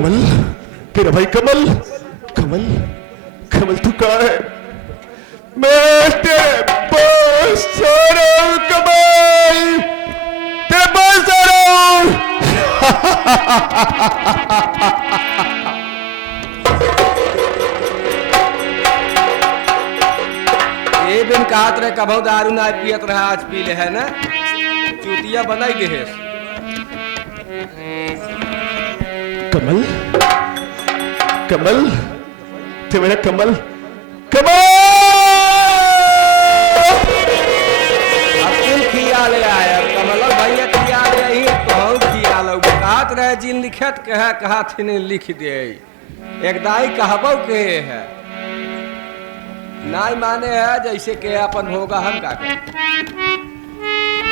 कमल, तेरा भाई कमल, कमल, कमल तू कहाँ है? मैं तेरे पास आ रहा हूँ कमल, तेरे पास आ रहा हूँ। ये दिन कहत रहे कभो दारू ना पियत रहा, आज पी ले है ना, चूतिया बनाई गे। कमल, कमल, ते मेरा कमल, कमल। अब तुम खिया ले आया, कमल भैया खिया ले आई तो हम खिया लो। कहत रहे जिन लिखत कहा थी ने लिख दे, एक दाई कहबो के है नाई माने है जैसे के अपन होगा हम का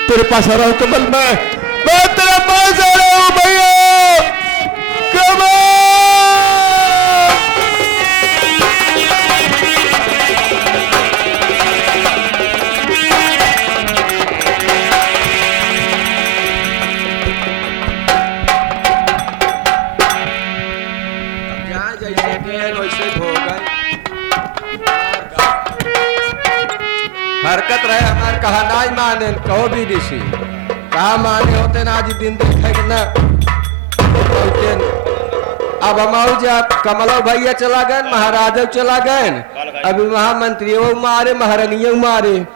तेरे पास आ रहा हूँ कमल, मैं तेरे पास आ रहा हूँ भैया कमल। जहाँ जैसे के वैसे हो गए, हरकत रहे हमार कहा नाई माने कहो भी दिसी कहा माने होते ना आज दिन देखे ना। अब हम जब कमलो भैया चला गए, महाराजा चला गए, अभी महामंत्री मारे, महारानियों मारे।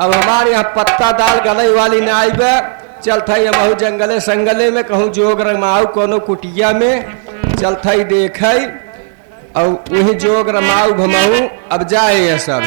अब हमारे यहाँ पत्ता दाल गले वाली ना आई बे, चलता ही हम जंगले संगले में कहूँ जोग रमाऊ कोनो कुटिया में चलता ही देख और वही जोग रमाऊ घमाऊ। अब जाए ये सब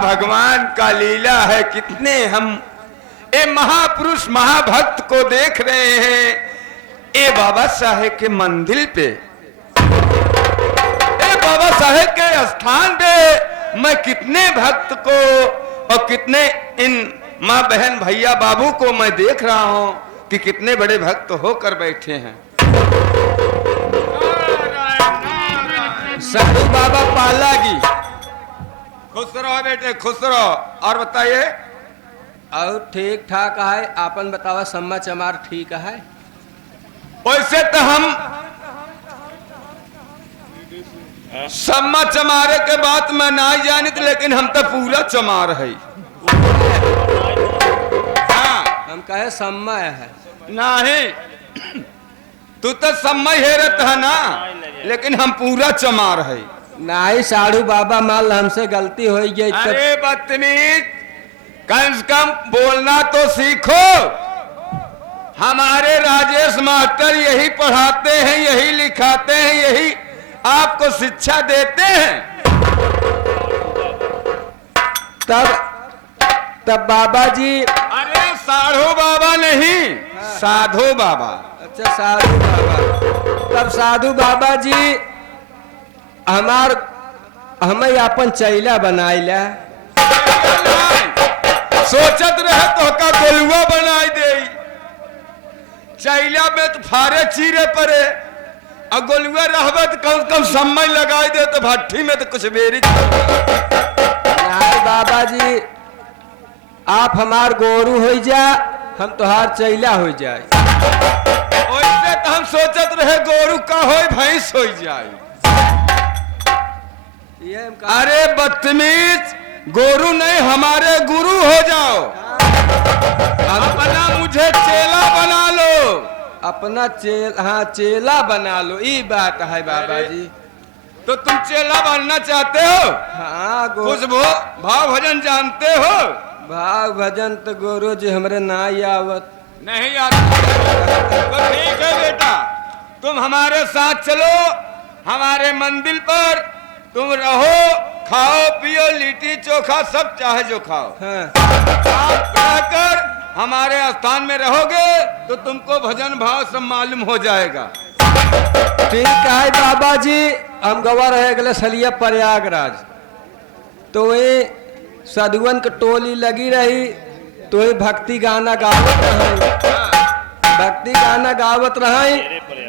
भगवान का लीला है। कितने हम ए महापुरुष महाभक्त को देख रहे हैं ए बाबा साहेब के मंदिर पे, ए बाबा साहेब के स्थान पे मैं कितने भक्त को और कितने इन माँ बहन भैया बाबू को मैं देख रहा हूं कि कितने बड़े भक्त होकर बैठे हैं। साधु बाबा पालागी। खुश रहो बेटे, खुश रहो। और बताइए। और ठीक ठाक है, आपन बतावा सम्मा चमार ठीक है। वैसे तो हम सम्मा चमारे के बात में ना जानित, लेकिन हम तो पूरा चमार है। हाँ हम कहे सम्मा है नहीं, तू तो सम्मा हेरत है ना, लेकिन हम पूरा चमार है। नहीं साधु बाबा मान हमसे गलती हो गई। अरे बदतमीज, कम से कम बोलना तो सीखो। हमारे राजेश मास्टर यही पढ़ाते हैं, यही लिखाते हैं, यही आपको शिक्षा देते हैं। तब बाबा जी। अरे साधु बाबा नहीं, साधु बाबा। अच्छा साधु बाबा। तब साधु बाबा जी हमें अपन चैला बनाइला। सोचत रहे तो का गोलुआ बनाई दे। चैला में तो फारे चीरे पड़े, और गोलुआ रहबे तो कम से कम समय लगाई दे, तो भट्ठी में तो कुछ बेरी। नहीं बाबा जी, आप हमार गोरू हो जा, हम तुहार चैला हो जाए। वैसे तो हम सोचत रहे गोरू का हो भैंस हो जाए। अरे बदतमीज, गोरू नहीं हमारे गुरु हो जाओ। अपना मुझे चेला बना लो। अपना हाँ चेला बना लो, ये बात है बाबा जी। तो तुम चेला बनना चाहते हो? हाँ कुछ भाव भजन जानते हो? भाव भजन तो गुरु जी हमरे ना आवत। नहीं आता तो ठीक है बेटा, तुम हमारे साथ चलो। हमारे मंदिर पर तुम रहो, खाओ पियो, लिट्टी चोखा सब चाहे जो खाओ। हाँ। आप रहकर हमारे स्थान में रहोगे तो तुमको भजन भाव सब मालूम हो जाएगा। ठीक है बाबा जी। हम गवा रहे अगले सलिया प्रयागराज, तो ये साधुअन की टोली लगी रही, तो ये भक्ति गाना गावत रहे। भक्ति गाना गावत रहे।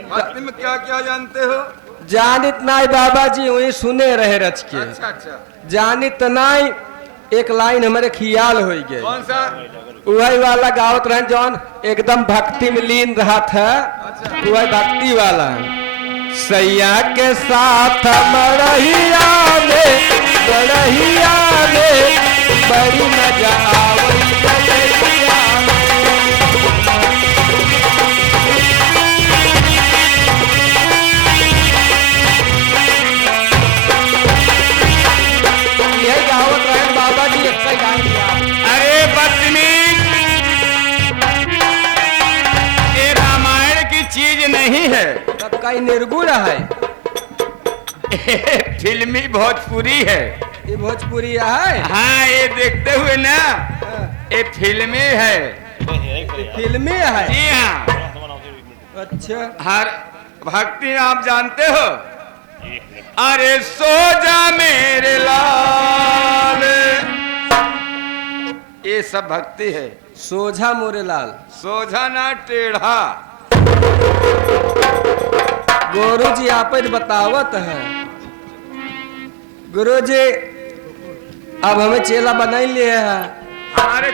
भक्ति में क्या क्या जानते हो? जानित नहीं बाबा जी, वही सुने रहे रच के। अच्छा अच्छा। जानित नहीं, एक लाइन हमारे ख्याल हो गए। कौन सा? वही वाला गावत रहे जौन एकदम भक्ति में लीन रहा था। वही भक्ति वाला सैया के साथ मरहिया में, बड़हिया में बड़ी मजा आवई गलैया में। यही गावत रहे बाबा जी। अच्छा गान दिया। अरे बदतमीज, ये रामायण की चीज नहीं है। तब कई निर्गुण है। फिल्मी भोजपुरी है। ये भोजपुरी है। हाँ, ये देखते हुए ना, ये फिल्मी है। फिल्मी है। जी हाँ। अच्छा। हर भक्ति आप जानते हो? अरे सो जा मेरे लाल, ये सब भक्ति है। सोझा मोरेलाल। सोझा ना टेढ़ा। गुरु जी आप बतावत है। गुरु जी अब हमें चेला बना लिए है। हमारे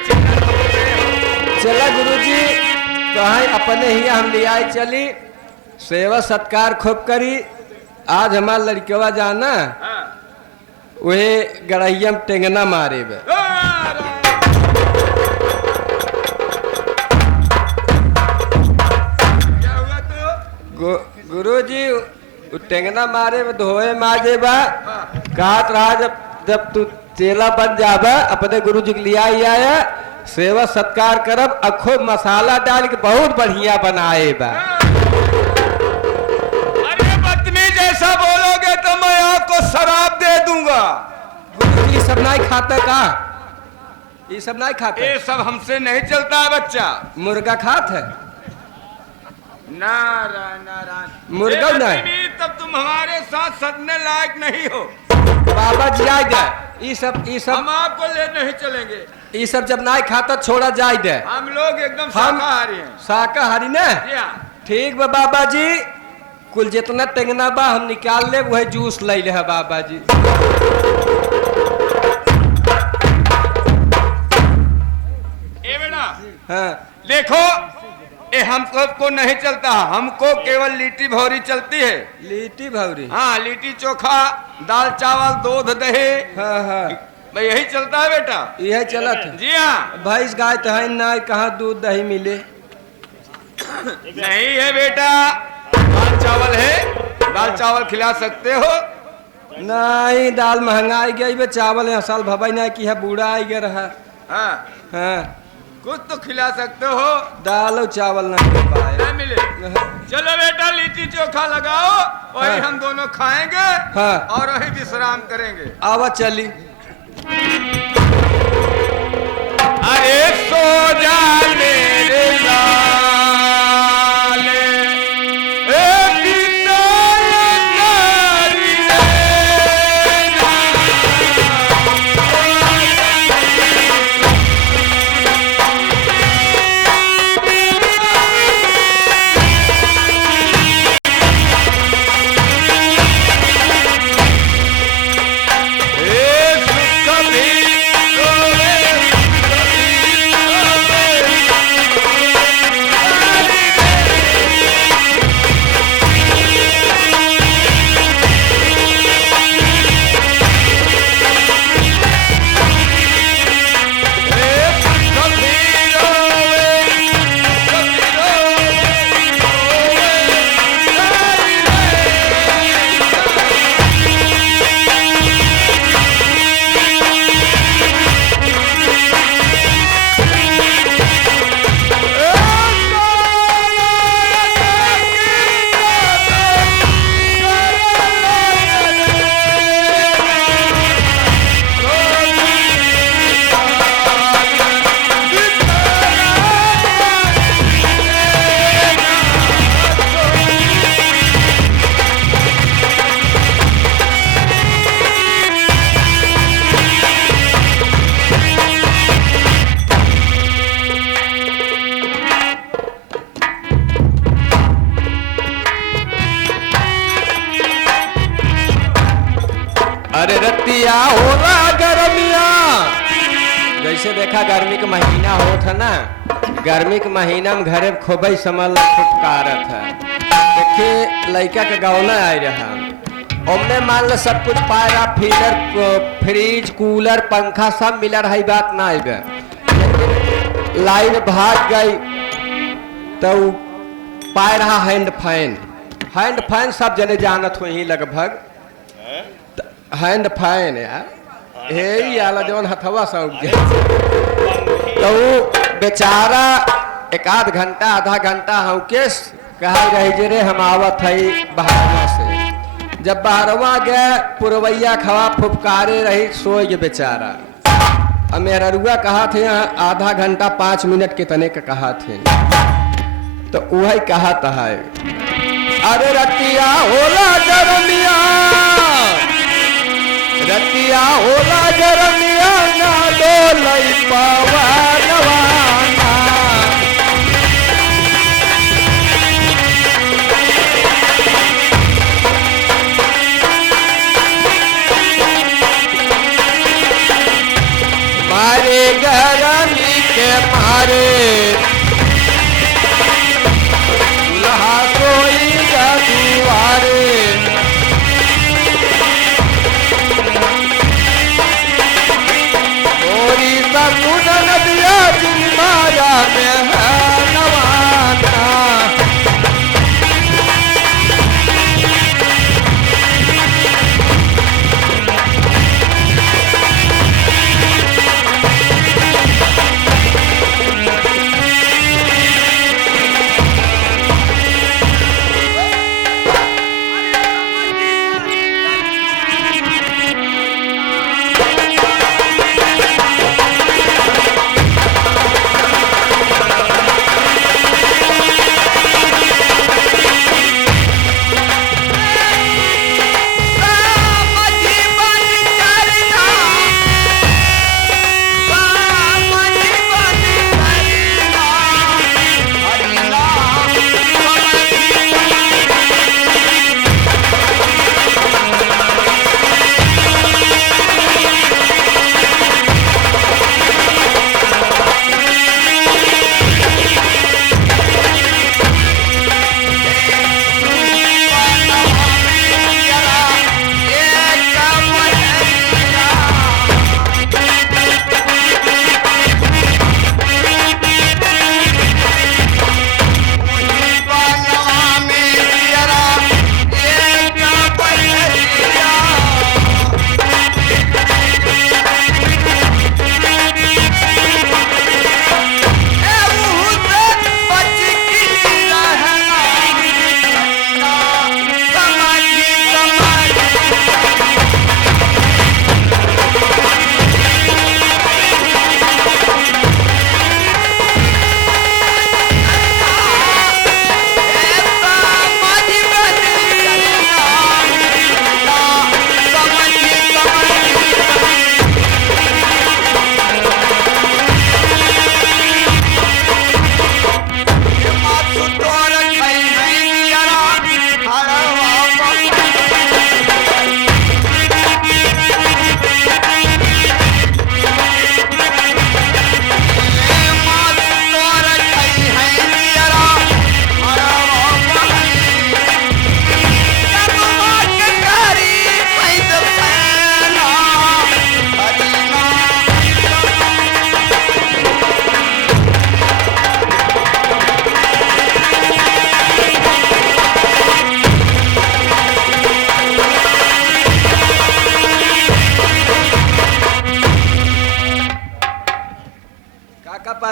चला गुरु जी, तो अपने ही हम ले आई चली, सेवा सत्कार खूब करी। आज हमारा लड़कवा जाना वही गड़ैया में टेंगना मारे बे। क्या हुआ तो? गुरु जी टेंगना मारे में धोए माजे बा। कहत रहा जब तू चेला बन जाबा, अपने गुरु जी के लिया आया, सेवा सत्कार करब, अखो मसाला डाल के बहुत बढ़िया बनाए बा। अरे बदतमीज, ऐसा बोलोगे तो मैं आपको शराब दे दूंगा। गुरु जी सब नहीं खाता का? ये सब नहीं खाते? ये सब हमसे नहीं चलता है बच्चा। मुर्गा खात है? नारायण नारायण। मुर्गा ये नहीं। बदतमीज, तब तुम हमारे साथ सदने लायक नहीं हो। बाबा जी आ जाए। ये सब हम आपको ले नहीं चलेंगे। ये सब जब नहीं खाता छोड़ा जाए दे। हम लोग एकदम हम शाकाहारी हैं। शाकाहारी न? जी हाँ। ठीक बा बाबा जी, कुल जितना टेंगना बा हम निकाल ले, वही जूस ले ले बाबा जी। ए बेटा हाँ देखो, ये हम सबको नहीं चलता, हमको केवल लिट्टी भौरी चलती है। लिट्टी भौरी, हाँ, लिट्टी चोखा, दाल चावल, दूध दही, हाँ हाँ भाई यही चलता है बेटा। यह चलत है। जी हाँ। भैंस गाय तो है ना, कहाँ दूध दही मिले। नहीं है बेटा, दाल चावल है, दाल चावल खिला सकते हो। नहीं, दाल महंगाई गई बे, चावल यहाँ साल भबाई नहीं की है, बूढ़ा आई गया रहा। हाँ, हाँ, कुछ तो खिला सकते हो। दाल और चावल नहीं मिल पाए। नहीं मिले, चलो बेटा लिट्टी चोखा लगाओ, वही हाँ। हम दोनों खाएंगे हाँ। और वही विश्राम करेंगे। आवा चली। अरे सो जा मेरे लाले, ए पिता नारी अरे रतिया हो रहा गर्मिया, जैसे देखा गर्मी का महीना होता ना, गर्मी के महीना में घरे खोबई समल फुटकारत है। देखिए लड़का के गौना आई रहा, हमने मान लो सब कुछ पायरा, फीलर, फ्रिज, कूलर, पंखा सब मिला रही, बात ना आई बे। लेकिन लाइन भाग गई तो पाए रहा हैंड फैन। हैंड फैन सब जने जानत हो ही लगभग, हैंड फैन यार, हे आला जवन हथवा सब तो बेचारा एक आध घंटा आधा घंटा हम के कहा रही जे रे हम आवत है बहरवा से। जब बहरवा गए पुरवैया खवा फुफकारे रही, सोए गे बेचारा। अब मेरा रुआ कहा थे आधा घंटा 5 मिनट कितने का कहा थे, तो वही कहा था, अरे रतिया होला गर्मिया, रतिया होला गर्मिया ना डोलई पवनवा ना। मारे गर्मी के मारे दुल्हा कोई दुआरे, गोरी समुद्र नदिया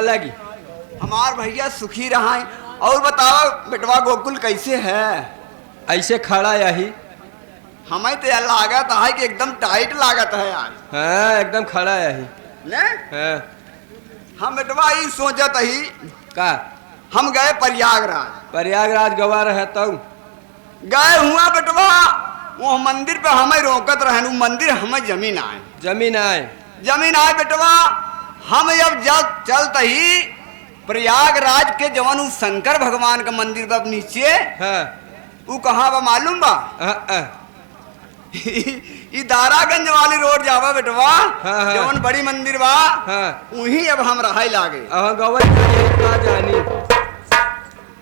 लगी? हमार भैया सुखी रहा। और बताओ बेटवा गोकुल कैसे है? ऐसे खड़ा यही। हमें तो यह लागत है कि एकदम टाइट लागत है आज। हाँ एकदम खड़ा यही। ने हाँ हम बेटवा ये सोचत ही का हम गए प्रयागराज। प्रयागराज गवा रहे तो गए हुआ बेटवा वो मंदिर पे हमें रोकत रहन। मंदिर हमें जमीन आए। जमीन आए। जमीन आए बेटवा हम अब जब चलते ही प्रयागराज के जवन उ शंकर भगवान का मंदिर बा नीचे। हाँ वो कहाँ बा मालूम बा? ई दारागंज वाली रोड जावा बेटवा। हाँ। जवन बड़ी मंदिर बा हाँ वहीं अब हम रहा लागे। अब गवई का जानी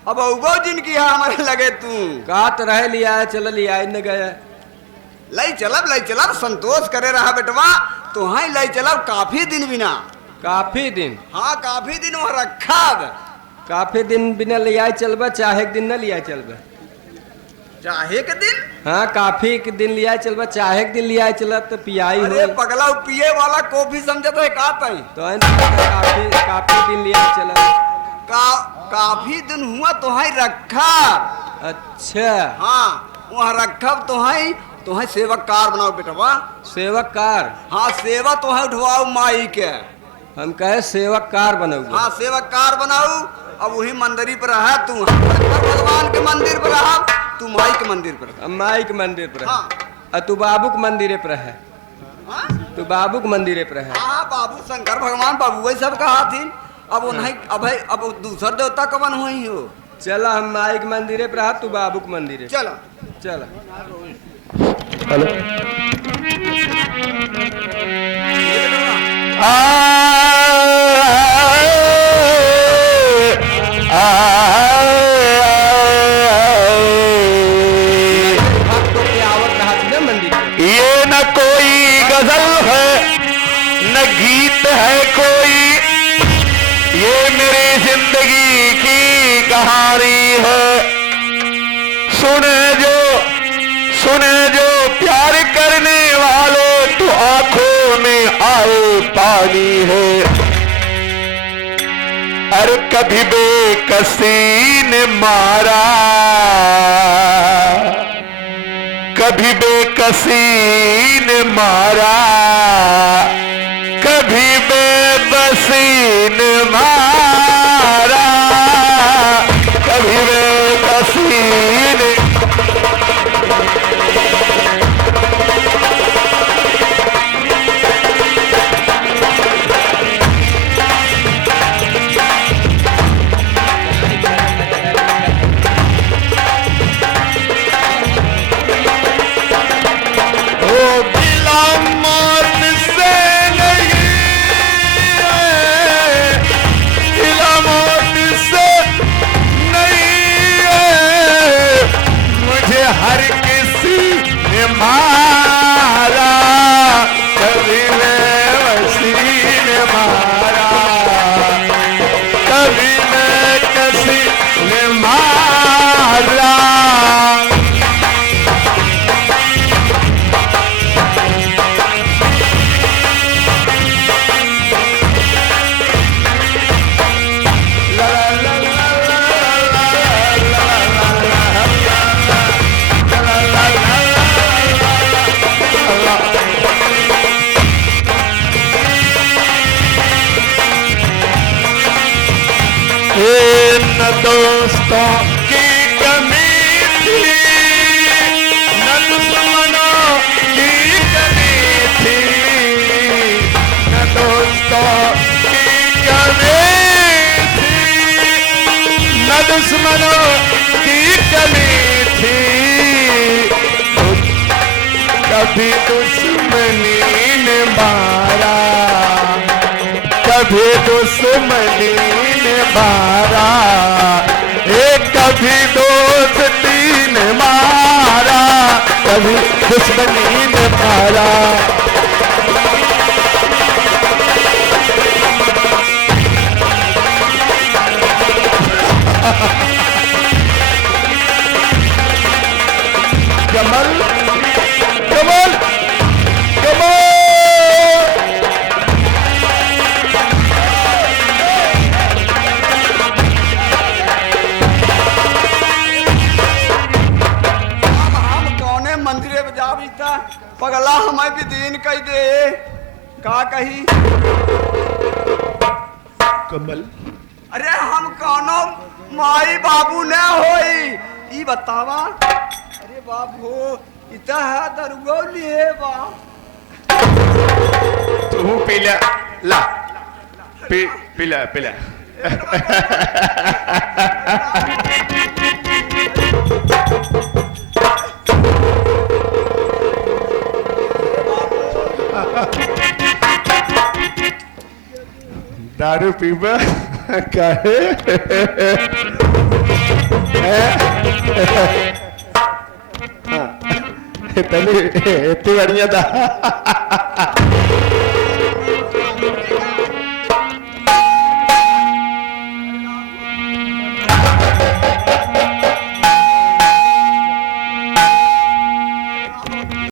अब उगो जिनकी है हमारे लगे तू का तो रहे लिया चल लिया न गया। लई चलब संतोष करे रहा बेटवा। तो हाँ लई चलब काफी दिन बिना। काफी दिन? हाँ काफी दिन वहाँ रखा। काफी दिन बिना लिया चलबा चाहे एक दिन न लिया चलबा? चाहे के दिन? हाँ काफी के दिन लिया चलबा चाहे एक दिन लिया चलब तो पियाई अरे हो। पगला पिए वाला कॉफी समझत है का तई? तो काफी काफी दिन लिया चलब। काफी दिन हुआ तो है रखा। अच्छा हाँ वहाँ रखब तो है सेवककार बनाओ बेटवा। सेवककार? हाँ सेवा तो है उठवाओ माई के। हम कहे सेवककार बनोगे? हाँ सेवककार बनाऊ। अब वही मंदिर पर रहा तू। शंकर भगवान के मंदिर पर रहा तू माई के मंदिर पर। हम माई के मंदिर पर है। हाँ। तू बाबू के मंदिर पर है। हाँ? तू बाबू के मंदिर पर है। हाँ बाबू शंकर भगवान बाबू वही सब कहा थी। अब उन्हें अब दूसर देवता कवन हुई हो। चला हम माई के मंदिर पर है तू बाबू के मंदिर। चलो चला। हेलो ये बेटवा, भक्तों की आवत रहा थी ना मंदिर में। ये न कोई गजल है न गीत है कोई, ये मेरी जिंदगी की कहानी है। सुने जो प्यार करने वाले तो आंखों में आए पानी है। अरे कभी बेकसी ने मारा, कभी बेकसी ने मारा, कभी बेबसी ने मारा, कभी बेबसी ने। हर किसी ने मारा, कभी बेबसी ने मारा, कभी बेकसी ने मारा। न दोस्तों की कमी थी, न दुश्मनों की कमी थी, न दोस्तों की कमी थी, न दुश्मनों की कमी थी। कभी दुश्मनी ने मारा, कभी दुश्मनी ने मारा, कभी दोस्ती ने मारा, कभी दुश्मनी ने मारा। कमल कमल कमल पगला हमें भी दीन कह दे का कही। कमल अरे हम कौनो माई बाबू न होई ई बतावा। अरे बाबू इता है दरुगो लिए बा तू पीला ला पीला पीला दारू पीबा काहे तनी इतनी बढ़िया था